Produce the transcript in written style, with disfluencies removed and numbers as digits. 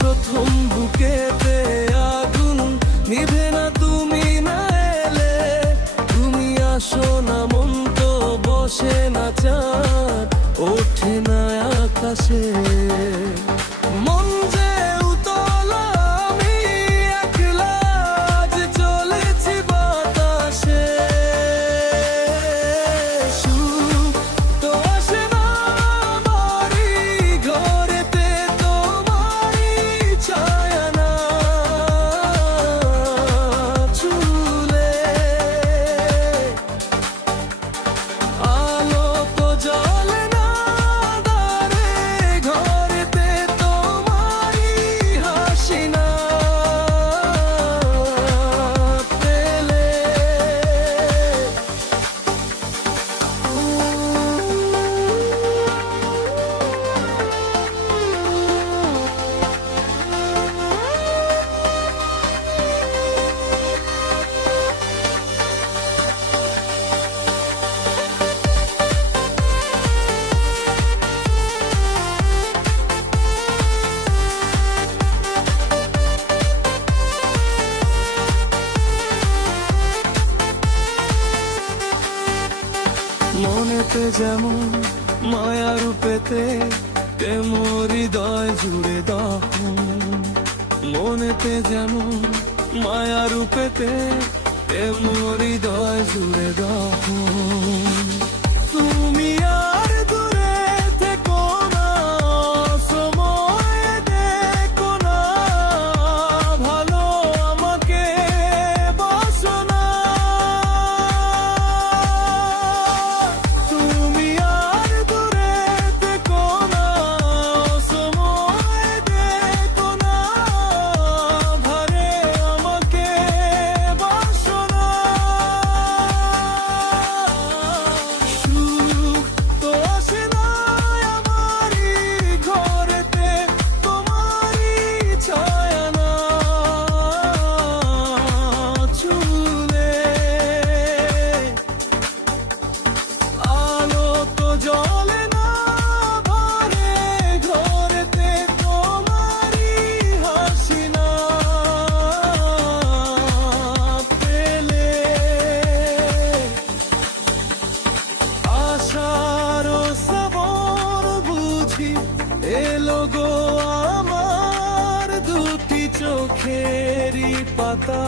প্রথম বুকেতে আগুন নিভে না তুমি না এলে, তুমি আসো না মন তো বসে না চাঁদ ওঠে না আকাশে। মন যে উতলা আমি একলা যে চলেছি বাতাসে, সুখ তো আসে না আমারই ঘরেতে তোমারই ছায়া না চুলে। আলো তো জ্বলে না দ্বারে ঘরেতে তোমারই হাসি না পেলে। মনেতে যেমন মায়া রূপেতে তেমন হৃদয় জুড়ে দহন। মনেতে যেমন মায়া রূপেতে তেমন হৃদয় জুড়ে দহন। তুমি আর দূরে থেকো না, সময় দেখো না, ভালো আমাকে বাসো না। তুমি আর দূরে থেকো না, সময় দেখো না, ভারে আমাকে বাসো না। সুখ তো আসে না আমারই ঘরেতে তোমারই ছায়া না চুলে। আলো তো জ্বলে না ঘরে ঘরেতে তোমারই হাসি না পেলে। আশার শ্রাবণ বুঝি এলো গো আমার দুটি চোখেরই পাতা।